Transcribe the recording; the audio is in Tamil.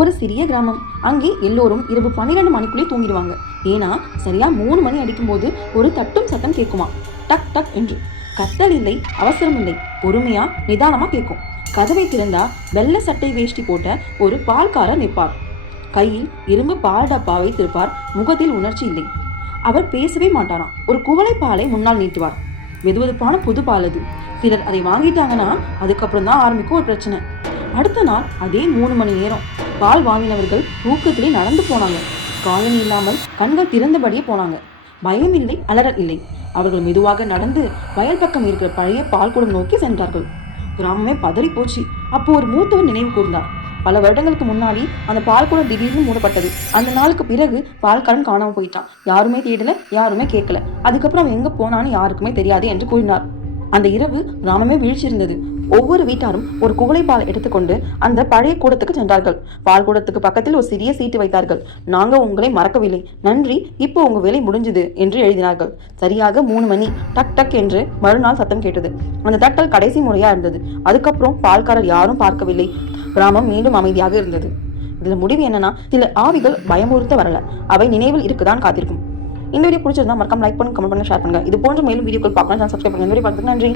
ஒரு சிறிய கிராமம். அங்கே எல்லோரும் இரவு 12 மணிக்குள்ளே தூங்கிடுவாங்க. ஏன்னா சரியா 3 மணி அடிக்கும்போது ஒரு தட்டும் சத்தம் கேட்குமா. டக் டக் என்று. கத்தல் இல்லை, அவசரம் இல்லை, பொறுமையா நிதானமா கேட்கும். கதவை திறந்தா வெள்ளை சட்டை வேஷ்டி போட்ட ஒரு பால்காரர் நிற்பார். கையில் இரும்பு பால் டப்பா வைத்திருப்பார். முகத்தில் உணர்ச்சி இல்லை. அவர் பேசவே மாட்டாராம். ஒரு குவளை பாலை முன்னால் நீட்டுவார். வெதுவெதுப்பான புது பால் அது. சிலர் அதை வாங்கிட்டாங்கன்னா அதுக்கப்புறம் தான் ஆரம்பிக்கும் ஒரு பிரச்சனை. அடுத்த நாள் அதே 3 மணி நேரம். பால் வாங்கினவர்கள் தூக்கத்திலே நடந்து போனாங்க. காலனி இல்லாமல் கண்கள் திறந்தபடியே போனாங்க. பயம் இல்லை, அலறல் இல்லை. அவர்கள் மெதுவாக நடந்து வயல் பக்கம் இருக்கிற பழைய பால்குடம் நோக்கி சென்றார்கள். கிராமமே பதறி போச்சு. அப்போ ஒரு மூத்தவர் நினைவு கூர்ந்தார். பல வருடங்களுக்கு முன்னாடி அந்த பால்குடம் திடீர்னு மூடப்பட்டது. அந்த நாளுக்கு பிறகு பால்காரன் காணாம போயிட்டான். யாருமே தேடல, யாருமே கேட்கல. அதுக்கப்புறம் அவன் எங்க போனான்னு யாருக்குமே தெரியாது என்று கூறினார். அந்த இரவு கிராமமே வீழ்ச்சியிருந்தது. ஒவ்வொரு வீட்டாரும் ஒரு குவளை பால் எடுத்துக்கொண்டு அந்த பழைய கூடத்துக்கு சென்றார்கள். பால் கூடத்துக்கு பக்கத்தில் ஒரு சிறிய சீட்டு வைத்தார்கள். நாங்க உங்களை மறக்கவில்லை, நன்றி, இப்போ உங்க வேலை முடிஞ்சது என்று எழுதினார்கள். சரியாக 3 மணி. டக் டக் என்று மறுநாள் சத்தம் கேட்டது. அந்த தட்டல் கடைசி முறையா இருந்தது. அதுக்கப்புறம் பால்காரர் யாரும் பார்க்கவில்லை. கிராமம் மீண்டும் அமைதியாக இருந்தது. இதுல முடிவு என்னன்னா, சில ஆவிகள் பயமுறுத்த வரல, அவை நினைவில் இருக்குதான் காத்திருக்கும். இந்த வீடியோ பிடிச்சிருந்தா மறக்காம லைக் பண்ணுங்க, கமெண்ட் பண்ணுங்க, ஷேர் பண்ணுங்க. இது போன்ற மேலும் வீடியோக்கள் பார்க்கலாம், சப்ஸ்கிரைப் பண்ணுங்க. இந்த வீடியோ பார்த்துக்கு நன்றி.